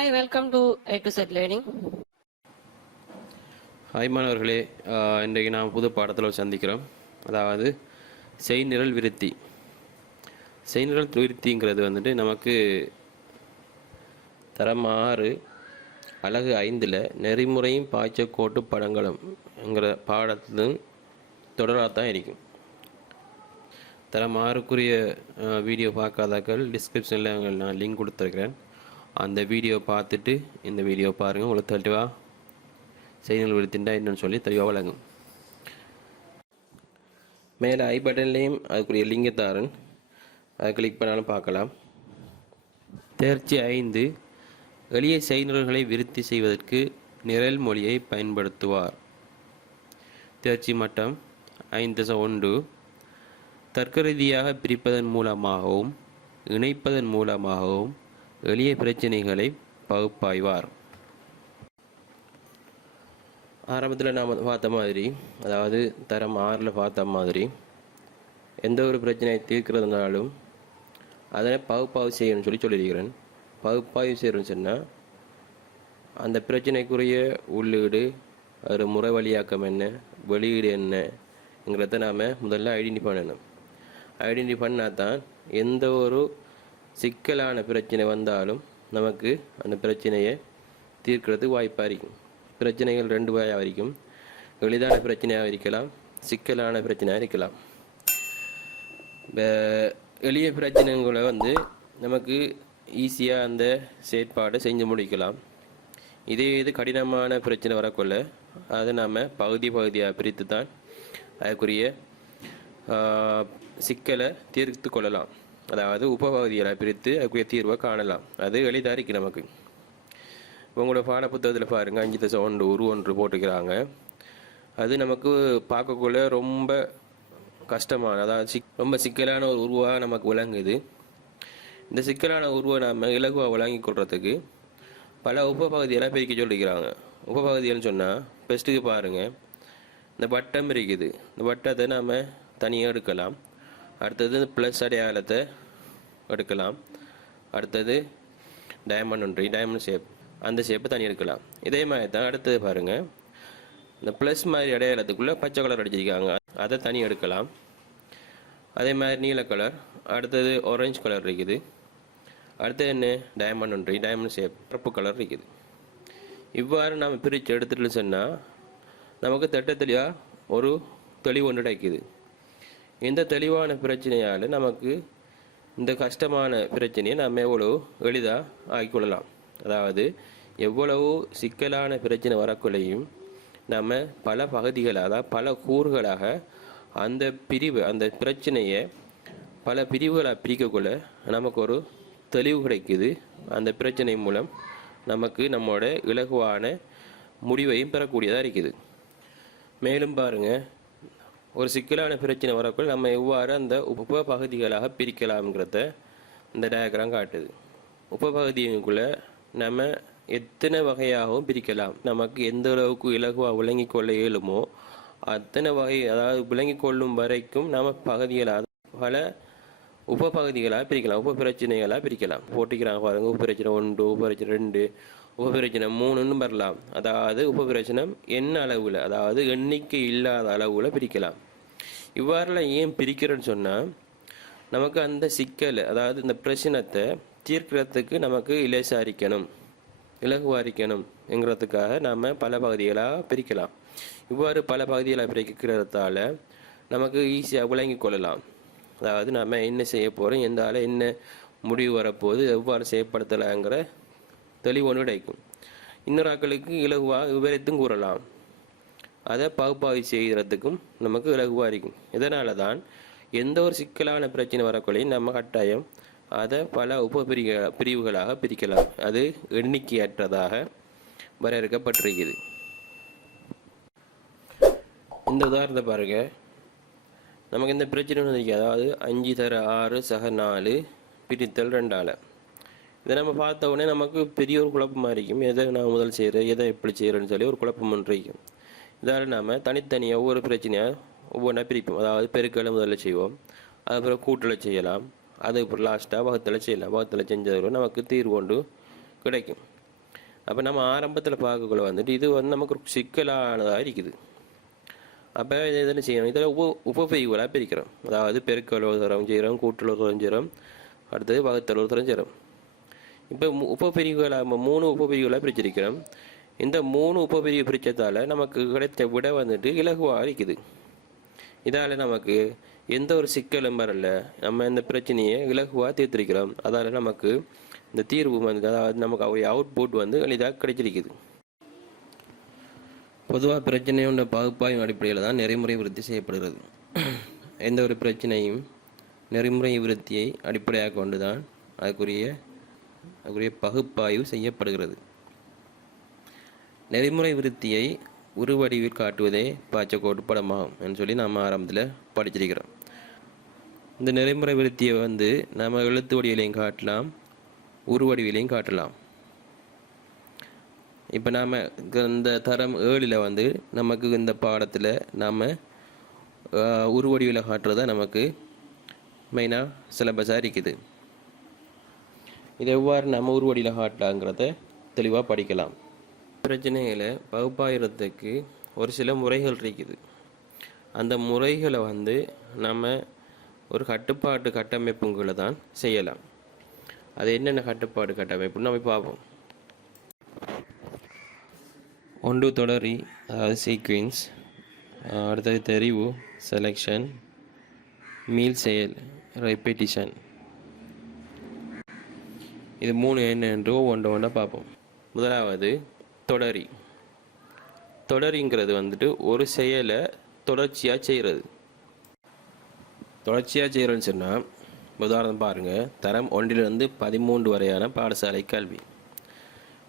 Hi, welcome to A to Z Learning. Hi மாணவர்களே, இன்றைக்கு நாம் புது பாடத்தில் சந்திக்கிறோம். அதாவது செய்நிரல் விருத்தி. செய்நிரல் விருத்திங்கிறது வந்துட்டு நமக்கு தரம் 6 அலகு 5 நெறிமுறையும் பாய்ச்சக்கோட்டு படங்களும்ங்கிற பாடத்திலும் தொடராகத்தான் இருக்கும். தரம் 6க்குரிய வீடியோ பார்க்காதாக்கள் டிஸ்கிரிப்ஷனில் நான் லிங்க் கொடுத்துருக்கிறேன். அந்த வீடியோ பார்த்துட்டு இந்த வீடியோ பாருங்கள். உங்களுக்கு தெளிவாக செய்நிரல் விருத்திண்டா என்னன்னு சொல்லி தெளிவாக வழங்கும். மேலே ஐ பட்டன்லேயும் அதுக்குரிய லிங்கை தாரன், அதை கிளிக் பண்ணாலும் பார்க்கலாம். தேர்ச்சி 5 எளிய செய்நிரல்களை விருத்தி செய்வதற்கு நிரல் மொழியை பயன்படுத்துவார். தேர்ச்சி மட்டம் 5.1 தர்க்க ரீதியாக பிரிப்பதன் மூலமாகவும் இணைப்பதன் மூலமாகவும் எளிய பிரச்சனைகளை பகுப்பாய்வார். ஆரம்பத்தில் நாம் பார்த்த மாதிரி, அதாவது தரம் 6 பார்த்த மாதிரி, எந்த ஒரு பிரச்சனையை தீர்க்கிறதுனாலும் அதனை பகுப்பாய்வு செய்யணும்னு சொல்லியிருக்கிறேன். பகுப்பாய்வு செய்யணும்னு சொன்னால் அந்த பிரச்சனைக்குரிய உள்ளீடு, ஒரு முறை வழியாக்கம் என்ன, வெளியீடு என்னங்கிறத நாம் முதல்ல ஐடென்டிஃபை பண்ணணும். ஐடென்டிஃபை பண்ணால் தான் எந்த ஒரு சிக்கலான பிரச்சனை வந்தாலும் நமக்கு அந்த பிரச்சனையை தீர்க்கிறதுக்கு வாய்ப்பாக இருக்கும். பிரச்சனைகள் 2 வகையாக இருக்கும். எளிதான பிரச்சனையாக இருக்கலாம், சிக்கலான பிரச்சனையாக இருக்கலாம். எளிய பிரச்சனைகளை நமக்கு ஈஸியாக அந்த செயற்பாடை செஞ்சு முடிக்கலாம். இது கடினமான பிரச்சனை வரக்குள்ள அதை நாம் பகுதியாக பிரித்து தான் அதுக்குரிய சிக்கலை தீர்த்து கொள்ளலாம். அதாவது உபபகுதிகளை பிரித்து அதுக்குரிய தீர்வை காணலாம். அது எளிதாக இருக்குது நமக்கு. உங்களோட பாட புத்தகத்தில் பாருங்கள், 5.1 1 போட்டுக்கிறாங்க. அது நமக்கு பார்க்கக்குள்ள ரொம்ப கஷ்டமான, அதாவது ரொம்ப சிக்கலான ஒரு உருவாக நமக்கு விளங்குது. இந்த சிக்கலான உருவை நாம் இலகுவாக விளங்கி கொள்றதுக்கு பல உபபகுதியெல்லாம் பிரிக்க சொல்லிக்கிறாங்க. உபபகுதிகள்னு சொன்னால் பெஸ்ட்டுக்கு பாருங்கள், இந்த வட்டம் இருக்குது. இந்த வட்டத்தை நாம் தனியாக எடுக்கலாம். அடுத்தது ப்ளஸ் அடையாளத்தை எடுக்கலாம். அடுத்தது டைமண்ட் ஷேப், அந்த ஷேப்பை தனி எடுக்கலாம். இதே மாதிரி தான் அடுத்தது பாருங்கள், இந்த ப்ளஸ் மாதிரி அடையாளத்துக்குள்ளே பச்சை கலர் அடிச்சிருக்காங்க, அதை தனி எடுக்கலாம். அதே மாதிரி நீல கலர், அடுத்தது ஆரஞ்சு கலர் இருக்குது. அடுத்தது என்ன, டைமண்ட் ஷேப், கருப்பு கலர் இருக்குது. இவ்வாறு நாம் பிரித்து எடுத்துகிட்டு சொன்னால் நமக்கு தெளிவாக ஒரு தெளிவு ஒன்று கிடைக்குது. இந்த தெளிவான பிரச்சனையால் நமக்கு இந்த கஷ்டமான பிரச்சனையை நம்ம எவ்வளோ எளிதாக ஆக்கிக்கொள்ளலாம். அதாவது எவ்வளவு சிக்கலான பிரச்சனை வரக்குள்ளையும் நம்ம பல பகுதிகளாக, அதாவது பல கூறுகளாக அந்த பிரச்சனையை பல பிரிவுகளாக பிரிக்கக்குள்ள நமக்கு ஒரு தெளிவு கிடைக்குது. அந்த பிரச்சனை மூலம் நமக்கு நம்மளோட இலகுவான முடிவையும் பெறக்கூடியதாக இருக்குது. மேலும் பாருங்கள், ஒரு சிக்கலான பிரச்சனை வரக்குள்ள நம்ம எவ்வாறு அந்த உப பகுதிகளாக பிரிக்கலாம்ங்கிறத இந்த டயக்ராம் காட்டுது. உபபகுதிக்குள்ளே நம்ம எத்தனை வகையாகவும் பிரிக்கலாம். நமக்கு எந்த அளவுக்கு இலகுவாக விளங்கி கொள்ள இயலுமோ அத்தனை வகை, அதாவது விளங்கி கொள்ளும் வரைக்கும் நம்ம பகுதிகளாக பல உபபகுதிகளாக பிரிக்கலாம், உப பிரச்சனைகளாக பிரிக்கலாம். போட்டிக்கிறாங்க பாருங்கள், உபப்பிரச்சனை 1, உபப்பிரச்சனை 2, உபப்பிரச்சனை 3ன்னு வரலாம். அதாவது உபப்பிரச்சனை என்ன அளவில், அதாவது எண்ணிக்கை இல்லாத அளவில் பிரிக்கலாம். இவ்வாறுலாம் ஏன் பிரிக்கிறேன்னு சொன்னால், நமக்கு அந்த சிக்கல், அதாவது இந்த பிரச்சனத்தை தீர்க்கிறதுக்கு நமக்கு இலகுவாரிக்கணும்ங்கிறதுக்காக நாம் பல பகுதிகளாக பிரிக்கலாம். இவ்வாறு பல பகுதிகளாக பிரிக்கிறதால நமக்கு ஈஸியாக விளங்கி கொள்ளலாம். அதாவது நம்ம என்ன செய்ய போகிறோம், எந்த ஆள் என்ன முடிவு வரப்போகுது, எவ்வாறு செயற்படுத்தலாங்கிற தெளிவு ஒன்று கிடைக்கும். இன்னொரு ஆக்களுக்கு இலகுவாக விவரித்தும் கூறலாம். அதை பகுப்பாய்வு செய்கிறதுக்கும் நமக்கு இலகுவாக இருக்கும். இதனால தான் எந்த ஒரு சிக்கலான பிரச்சனை வரக்குள்ளையும் நம்ம கட்டாயம் அதை பல பிரிவுகளாக பிரிக்கலாம். அது எண்ணிக்கையற்றதாக வரையறுக்கப்பட்டிருக்குது. இந்த உதாரணத்தை பாருங்கள், நமக்கு இந்த பிரச்சனை வந்துருக்கு. அதாவது 5/6 பிரித்தல் 2ஆல். இதை நம்ம பார்த்த உடனே நமக்கு பெரிய ஒரு குழப்பமாக இருக்கும். எதை நான் முதல் செய்கிறேன், எதை எப்படி செய்கிறேன்னு சொல்லி ஒரு குழப்பம் ஒன்று இருக்கும். இதால் நாம் தனித்தனியாக ஒவ்வொரு பிரச்சனையாக ஒவ்வொன்றா பிரிப்போம். அதாவது பெருக்கலை முதல்ல செய்வோம், அதுக்கப்புறம் கூட்டலை செய்யலாம், அதுக்கப்புறம் லாஸ்ட்டாக வகுத்தலை செய்யலாம். வகுத்தலை செஞ்சதுக்கு நமக்கு தீர்வு கொண்டு கிடைக்கும். அப்போ நம்ம ஆரம்பத்தில் பார்க்கக்குள்ள வந்துட்டு இது வந்து நமக்கு ஒரு சிக்கலானதாக இருக்குது. அப்போ இதை என்ன செய்யணும், இதில் உபபிரிவுகளாக பிரிக்கிறோம். அதாவது பெருக்கல் ஒரு தரம் செய்கிறோம், கூட்டல் ஒரு தரம் செய்கிறோம், அடுத்தது வகுத்தல் ஒரு தரம் செய்கிறோம். இப்போ உபபிரிவுகளாக 3 உபபிரிவுகளாக பிரிச்சிருக்கிறோம். இந்த 3 உபபிரிவு பிரித்ததால் நமக்கு கிடைத்த விட வந்துட்டு இலகுவாக இருக்குது. இதால் நமக்கு எந்த ஒரு சிக்கலும் வரல, நம்ம இந்த பிரச்சனையை இலகுவாக தீர்த்திருக்கிறோம். அதால் நமக்கு இந்த தீர்வு வந்து, அதாவது நமக்கு அவருடைய அவுட்புட் வந்து எளிதாக கிடைச்சிருக்குது. பொதுவாக பிரச்சனையோட பகுப்பாய்வு அடிப்படையில் தான் நெறிமுறை விருத்தி செய்யப்படுகிறது. எந்த ஒரு பிரச்சனையும் நெறிமுறை விருத்தியை அடிப்படையாக கொண்டு தான் அதுக்குரிய பகுப்பாய்வு செய்யப்படுகிறது. நெறிமுறை விருத்தியை உருவடிவில் காட்டுவதே பாய்ச்சக்கோட்டு படமாகும் என்று சொல்லி நாம் ஆரம்பத்தில் படிச்சிருக்கிறோம். இந்த நெறிமுறை விருத்தியை வந்து நம்ம எழுத்து வடிவிலையும் காட்டலாம், உருவடிவிலையும் காட்டலாம். இப்போ நாம் இந்த தரம் 7 வந்து நமக்கு இந்த பாடத்தில் நாம் உருவடிவில் காட்டுறதா நமக்கு மெயினாக சிலபஸாக இருக்குது. இது எவ்வாறு நம்ம உருவடியில் காட்டலாங்கிறத தெளிவாக படிக்கலாம். பிரச்சனைகளை பகுப்பாயிரத்துக்கு ஒரு சில முறைகள் இருக்குது. அந்த முறைகளை வந்து நம்ம ஒரு கட்டுப்பாட்டு கட்டமைப்புங்களை தான் செய்யலாம். அது என்னென்ன கட்டுப்பாடு கட்டமைப்புன்னு நம்ம பார்ப்போம். ஒன்று தொடரி, அதாவது சீக்வென்ஸ், அடுத்தது தெரிவு செலெக்ஷன், மீள் செயல் ரெப்பிட்டிஷன். இது 3 என்னென்று ஒன்றை பார்ப்போம். முதலாவது தொடரி. தொடரிங்கிறது வந்துட்டு ஒரு செயலை தொடர்ச்சியாக செய்கிறது. தொடர்ச்சியாக செய்கிறோன்னு சொன்னால் உதாரணம் பாருங்கள், தரம் 1 to 13 வரையான பாடசாலை கல்வி.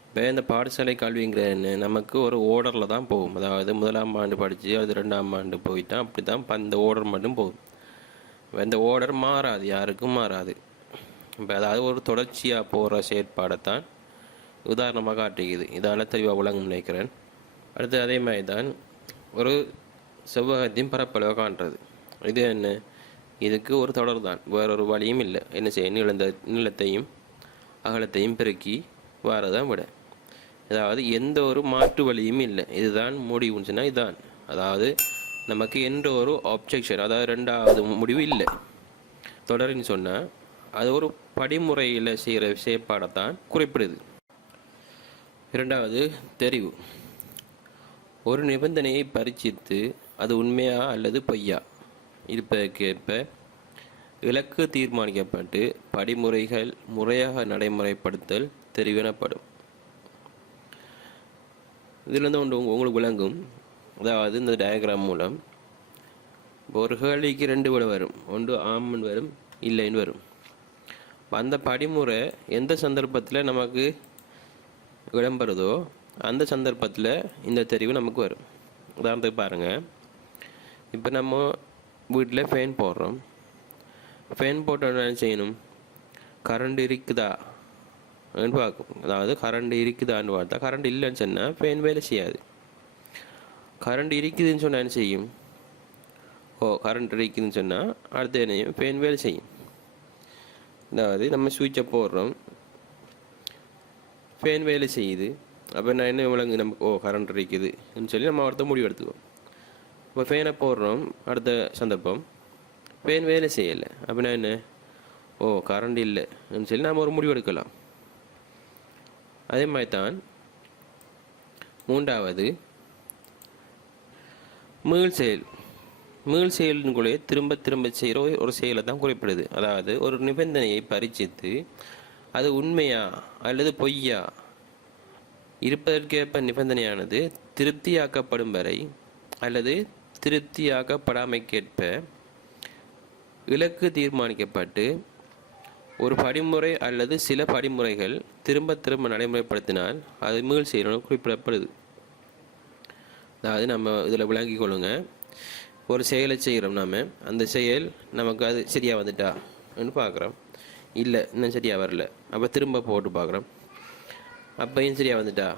இப்போ இந்த பாடசாலை கல்விங்கிறது நமக்கு ஒரு ஓர்டரில் தான் போகும். அதாவது 1ஆம் ஆண்டு படித்து அது 2ஆம் ஆண்டு போயிட்டா அப்படி தான் இந்த ஓர்டர் மட்டும் போகும். இந்த ஓர்டர் மாறாது, யாருக்கும் மாறாது. இப்போ அதாவது ஒரு தொடர்ச்சியாக போகிற செயற்பாடைத்தான் உதாரணமாக காட்டுகிறது. இதால் தெளிவாக விளங்க நினைக்கிறேன். அடுத்து அதே மாதிரி தான் ஒரு செவ்வகத்தையும் பரப்பளவை காண்றது. இது என்ன, இதுக்கு ஒரு தொடர் தான், வேறொரு வழியும் இல்லை. என்ன செய்ய, நீளத்தையும் அகலத்தையும் பெருக்கி வாரதான் விட. அதாவது எந்த ஒரு மாற்று வழியும் இல்லை. இதுதான் முடிவுன்னு சொன்னால் இதுதான். அதாவது நமக்கு எந்த ஒரு ஆப்ஜெக்ஷன், அதாவது 2வது முடிவு இல்லை. தொடர்ன்னு சொன்னால் அது ஒரு படிமுறையில் செய்கிற செயற்பாடைத்தான் குறிப்பிடுது. 2வது தெரிவு. ஒரு நிபந்தனையை பரீட்சித்து அது உண்மையா அல்லது பொய்யா இருப்பதற்கேற்ப இலக்கு தீர்மானிக்கப்பட்டு படிமுறைகள் முறையாக நடைமுறைப்படுத்தல் தெரிவு எனப்படும். இதிலிருந்து ஒன்று உங்களுக்கு விளங்கும். அதாவது இந்த டயக்ராம் மூலம் ஒரு கேள்விக்கு 2 விட வரும். ஒன்று ஆம்னு வரும், இல்லைன்னு வரும். அந்த படிமுறை எந்த சந்தர்ப்பத்தில் நமக்கு இடம்பெறுதோ அந்த சந்தர்ப்பத்தில் இந்த தெரிவு நமக்கு வரும். உதாரணத்துக்கு பாருங்கள், இப்போ நம்ம வீட்டில் ஃபேன் போடுறோம். ஃபேன் போட்டோன்னு என்ன செய்யணும், கரண்ட் இருக்குதா பார்க்கும். அதாவது கரண்ட் இருக்குதான்னு பார்த்தா, கரண்ட் இல்லைன்னு சொன்னால் ஃபேன் வேலை செய்யாது. கரண்ட் இருக்குதுன்னு சொன்னால் என்ன செய்யும், கரண்ட் இருக்குதுன்னு சொன்னால் அடுத்து என்ன செய்யும், ஃபேன் வேலை செய்யும். அதாவது நம்ம சுவிட்சை போடுறோம், ஃபேன் வேலை செய்யுது. அப்போ நான் என்ன விளங்கு நமக்கு, கரண்ட் இருக்குதுன்னு சொல்லி நம்ம அடுத்த முடிவு எடுத்துக்குவோம். இப்போ ஃபேனை போடுறோம், அடுத்த சந்தர்ப்பம் ஃபேன் வேலை செய்யலை. அப்படின்னா என்ன, கரண்ட் இல்லைன்னு சொல்லி நம்ம ஒரு முடிவு எடுக்கலாம். அதே மாதிரி தான் 3வது மீள் செயல். மீள் செயலின்குள்ளே திரும்ப செய்கிற ஒரு செயலை தான் குறிப்பிடுது. அதாவது ஒரு நிபந்தனையை பரீட்சித்து அது உண்மையா அல்லது பொய்யா இருப்பதற்கேற்ப நிபந்தனையானது திருப்தியாக்கப்படும் வரை அல்லது திருப்தியாக்கப்படாமைக்கேற்ப இலக்கு தீர்மானிக்கப்பட்டு ஒரு படிமுறை அல்லது சில படிமுறைகள் திரும்ப நடைமுறைப்படுத்தினால் அது மீள் செயல் குறிப்பிடப்படுது. அதாவது நம்ம இதில் விளங்கி கொள்ளுங்க, ஒரு செயலை செய்கிறோம், நாம் அந்த செயல் நமக்கு அது சரியாக வந்துட்டான்னு பார்க்குறோம், இல்லை இன்னும் சரியாக வரல. அப்போ திரும்ப போட்டு பார்க்குறோம், அப்பையும் சரியாக வந்துட்டா,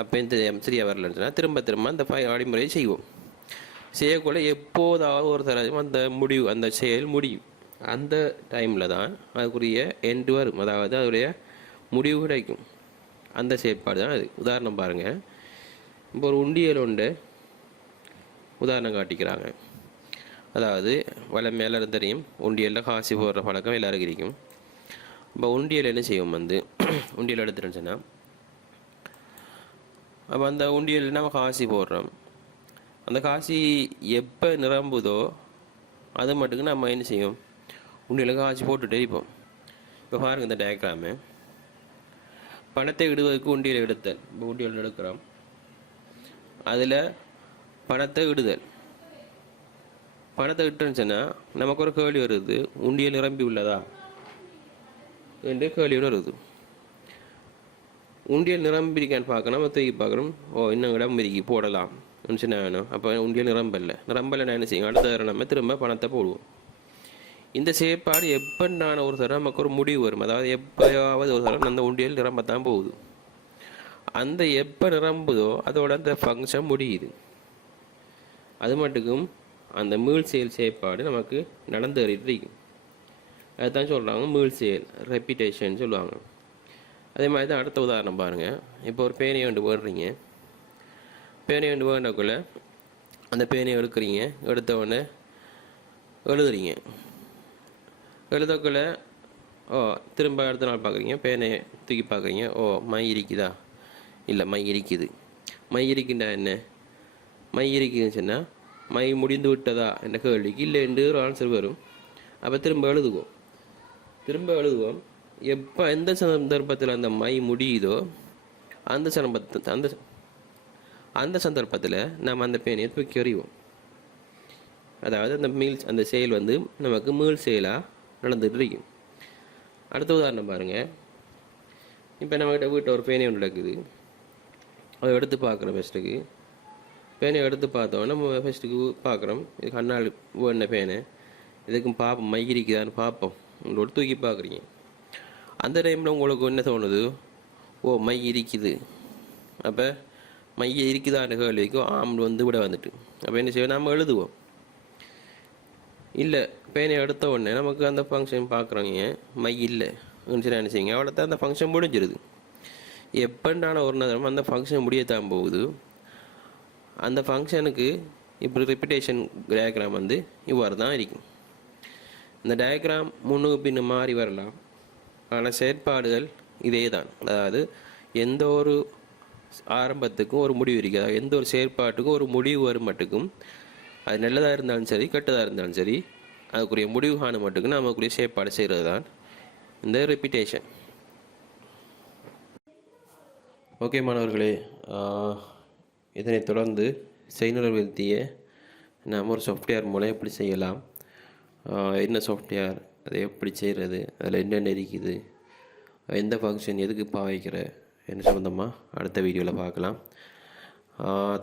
அப்பையும் சரியாக வரலன்னு சொன்னால் திரும்ப அந்த வழிமுறையை செய்வோம். செய்யக்குள்ள எப்போதாவது ஒரு தரம் அந்த செயல் முடியும். அந்த டைமில் தான் அதுக்குரிய எண்டு வரும், அதாவது அதோடைய முடிவு கிடைக்கும். அந்த செயற்பாடு தான் அது. உதாரணம் பாருங்கள், இப்போ ஒரு உண்டியல் ஒன்று உதாரணம் காட்டிக்கிறாங்க. அதாவது எல்லாரும் தெரியும், உண்டியலில் காசு போடுற பழக்கம் எல்லாருக்கும் இருக்கும். இப்போ உண்டியல் என்ன செய்வோம் உண்டியல் எடுத்துட்டோன்னு சொன்னால், அப்போ அந்த உண்டியல் நம்ம காசு போடுறோம். அந்த காசு எப்போ நிரம்புதோ அது மட்டுக்கு நம்ம என்ன செய்வோம், உண்டியலுக்கு காசு போட்டுகிட்டே இருப்போம். இப்போ பாருங்கள், இந்த டயக்ராமு பணத்தை இடுவதற்கு உண்டியல் எடுத்தல். இப்போ உண்டியல் எடுக்கிறோம், அதில் பணத்தை இடுதல். பணத்தை இட்டுன்னு சொன்னால் நமக்கு ஒரு கேள்வி வருது, உண்டியல் நிரம்பி உள்ளதா என்று கேள்வி வருது. உண்டியல் நிரம்பிருக்கான்னு பார்க்கணும், நம்ம தூக்கி பார்க்குறோம். இன்னும் இடம் இருக்கு போடலாம் சொன்ன வேணும். அப்போ உண்டியல் நிரம்பலை நான் என்ன செய்யும், அடுத்த தடவை நம்ம திரும்ப பணத்தை போடுவோம். இந்த செயற்பாடு எப்படினான ஒரு தடவை நமக்கு ஒரு முடிவு வரும். அதாவது எப்போயாவது ஒரு தடவை அந்த உண்டியல் நிரம்பத்தான் போகுது. அந்த எப்போ நிரம்புதோ அதோட அந்த ஃபங்க்ஷன் முடியுது. அது மட்டுக்கும் அந்த மீள் செயற்பாடு நமக்கு நடந்து இருக்கும். அதுதான் சொல்கிறாங்க மீள் செயல், ரெப்பிட்டேஷன் சொல்லுவாங்க. அதே மாதிரி தான் அடுத்த உதாரணம் பாருங்கள். இப்போ ஒரு பேனையை வந்து போடுறீங்க, பேனையை வந்து வேண்டக்குள்ள அந்த பேனையை எடுக்கிறீங்க, எடுத்தவுடனே எழுதுறீங்க. எழுதக்குள்ள திரும்ப அடுத்த நாள் பார்க்குறீங்க, பேனையை தூக்கி பார்க்குறீங்க, மை இருக்குதா, இல்லை மை இருக்குது. மை இருக்குண்டா என்ன, மை இருக்குதுன்னு சொன்னால் மை முடிந்து விட்டதா என்ற கேள்விக்கு இல்லை என்று ஒரு ஆன்சர் வரும். அப்போ திரும்ப எழுதுவோம். எப்போ எந்த சந்தர்ப்பத்தில் அந்த மை முடியுதோ அந்த சந்தர்ப்பத்தில் நாம் அந்த பேனையை தூக்கி எறிவோம். அதாவது அந்த செயல் நமக்கு மீள் செயலாக நடந்துகிட்டு இருக்கும். அடுத்த உதாரணம் பாருங்கள். இப்போ நம்மகிட்ட வீட்டில் ஒரு பேனை ஒன்று நடக்குது, அதை எடுத்து பார்க்குறோம். ஃபஸ்ட்டுக்கு பேனையை எடுத்து பார்த்தோன்னா நம்ம ஃபஸ்ட்டுக்கு பார்க்குறோம், இது கண்ணால் வேண பேனை, இதுக்கும் பார்ப்போம் மை இருக்குதான்னு பார்ப்போம். உங்களோட தூக்கி பார்க்குறீங்க. அந்த டைமில் உங்களுக்கு என்ன தோணுது, மை இருக்குது. அப்போ மை இருக்குதான்னு கேள்விக்கு ஆம் விட வந்துட்டு அப்போ என்ன செய்வோம், நம்ம எழுதுவோம். இல்லை பேனை எடுத்த உடனே நமக்கு அந்த ஃபங்க்ஷன் பார்க்குறவங்க மை இல்லை என்ன செய்யுங்க, அவ்வளோ தான் அந்த ஃபங்க்ஷன் முடிஞ்சிருது. எப்படினால ஒரு நேரம் அந்த ஃபங்க்ஷன் முடியத்தான் போகுது. அந்த ஃபங்க்ஷனுக்கு இப்படி ரிப்பிட்டேஷன் டயக்ராம் இவ்வாறு தான் இருக்கும். இந்த டயக்ராம் முன்னுக்கு பின்னு மாறி வரலாம், ஆனால் செயற்பாடுகள் இதே தான். அதாவது எந்த ஒரு ஆரம்பத்துக்கும் ஒரு முடிவு இருக்குது. அதாவது எந்த ஒரு செயற்பாட்டுக்கும் ஒரு முடிவு வரும் மட்டுக்கும், அது நல்லதாக இருந்தாலும் சரி கெட்டதாக இருந்தாலும் சரி, அதுக்குரிய முடிவு காண மட்டுக்கும் நமக்குரிய செயற்பாடு செய்கிறது தான் இந்த ரிப்பிட்டேஷன். ஓகே மாணவர்களே, இதனைத் தொடர்ந்து செய்நிறுவனத்திய நாம் ஒரு சாஃப்ட்வேர் மூலம் எப்படி செய்யலாம், என்ன சாஃப்ட்வேர், அதை எப்படி செய்கிறது, அதில் என்னென்ன இருக்குது, எந்த ஃபங்க்ஷன் எதுக்கு பாவிக்கிற என்ன சம்மந்தமாக அடுத்த வீடியோவில் பார்க்கலாம்.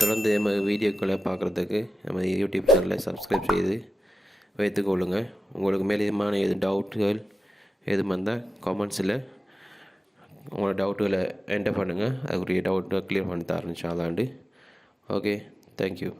தொடர்ந்து நம்ம வீடியோக்களை பார்க்குறதுக்கு நம்ம யூடியூப் சேனலை சப்ஸ்கிரைப் செய்து வைத்துக்கொள்ளுங்க. உங்களுக்கு மேலதிகமான டவுட்டுகள் எதுவும் வந்தால் கமெண்ட்ஸில் உங்களோட டவுட்டுகளை என்டர் பண்ணுங்கள். அதுக்குரிய டவுட்டை க்ளியர் பண்ணி தரேன் இன்ஷா அல்லாஹ். Okay, thank you.